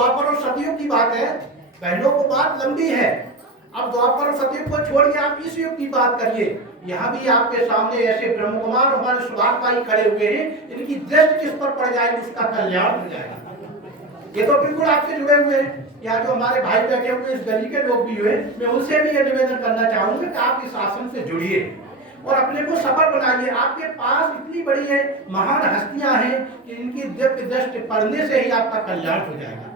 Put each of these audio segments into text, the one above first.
द्वापर और सतयुग की बात है बहनों, को बात लंबी है। अब द्वापर और सतयुग को छोड़िए, आप इस युग की बात करिए। यहाँ भी आपके सामने ऐसे ब्रह्म कुमार हमारे सुभाष भाई खड़े हुए हैं, इनकी दृष्टि किस पर पड़ जाएगी उसका कल्याण हो जाएगा। ये तो बिल्कुल आपसे जुड़े हुए हैं। यहाँ जो हमारे भाई बैठे हुए इस गली के लोग भी हुए, मैं उनसे भी ये निवेदन करना चाहूंगा कि आप इस आश्रम से जुड़िए और अपने को सफल बनाइए। आपके पास इतनी बड़ी है महान हस्तियां हैं कि इनकी दिव्य दृष्टि पढ़ने से ही आपका कल्याण हो जाएगा।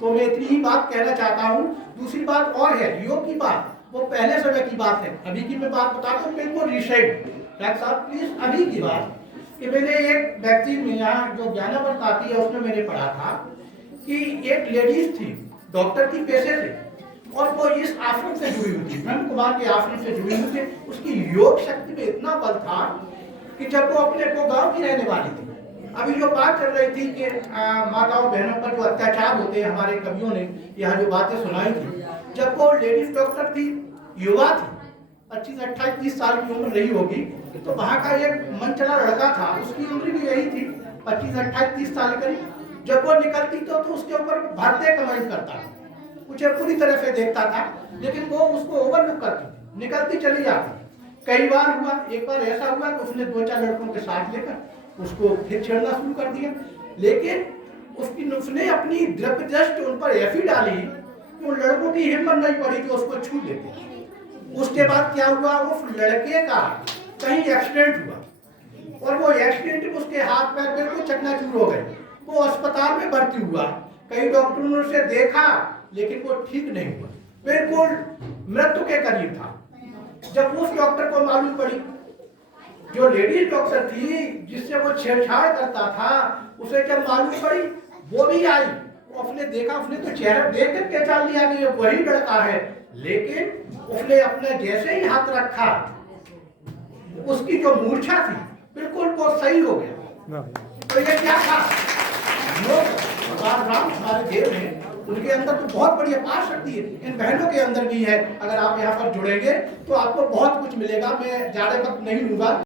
तो मैं इतनी ही बात कहना चाहता हूँ। दूसरी बात और है, योग की बात वो पहले समय की बात है, अभी की मैं बात बताता हूँ बिल्कुल रिसेंट। डॉक्टर साहब प्लीज अभी की बात कि मैंने एक व्यक्ति में यहाँ जो ज्ञानामृत आती है उसमें मैंने पढ़ा था कि एक लेडीज थी डॉक्टर की पेशे से, और वो इस आश्रम से जुड़ी हुई थी, ब्रह्म कुमार के आश्रम से जुड़ी हुई थी। उसकी योग शक्ति में इतना बल था कि जब वो अपने को गांव की रहने वाली थी, अभी जो बात चल रही थी कि माताओं बहनों पर जो अत्याचार होते हैं, हमारे कवियों ने यहाँ जो बातें सुनाई थी, जब वो लेडीज डॉक्टर थी, युवा थी, 25, 28, 30 साल की उम्र रही होगी, तो वहाँ का एक मन चला लड़का था, उसकी उम्र भी यही थी 25, 28, 30 साल करीब। जब वो निकलती तो उसके ऊपर भरते कमेंट करता था, उसे पूरी तरह से देखता था, लेकिन वो उसको ओवरलुक करती, निकलती चली जाती। कई बार हुआ, एक बार ऐसा हुआ कि उसने 2-4 लड़कों के साथ लेकर उसको फिर छेड़ना शुरू कर दिया, लेकिन उसने अपनी द्रव्य दृष्टि उन पर ऐसी डाली कि उन लड़कों की हिम्मत नहीं पड़ी कि उसको छू लेते। उसके बाद क्या हुआ, उस लड़के का कहीं एक्सीडेंट हुआ और वो एक्सीडेंट उसके हाथ पैर बिल्कुल चकनाचूर हो गए। वो अस्पताल में भर्ती हुआ, कई डॉक्टरों ने उसे देखा लेकिन वो ठीक नहीं हुआ, बिल्कुल मृत्यु के करीब था। जब उस डॉक्टर को मालूम पड़ी, जो लेडीज डॉक्टर थी जिससे वो छेड़छाड़ करता था, उसे जब मालूम पड़ी वो भी आई, वो उसने देखा, उसने तो चेहरा देख कर पहचान लिया कि ये वही लड़का है, लेकिन उसने अपने जैसे ही हाथ रखा उसकी जो मूर्छा थी बिल्कुल वो सही हो गया। तो ये क्या था, भगवान राम हमारे देव हैं, उनके अंदर तो बहुत बड़ी अपार शक्ति है, इन बहनों के अंदर भी है। अगर आप यहाँ पर जुड़ेंगे तो आपको बहुत कुछ मिलेगा। मैं ज्यादा वक्त नहीं लूंगा।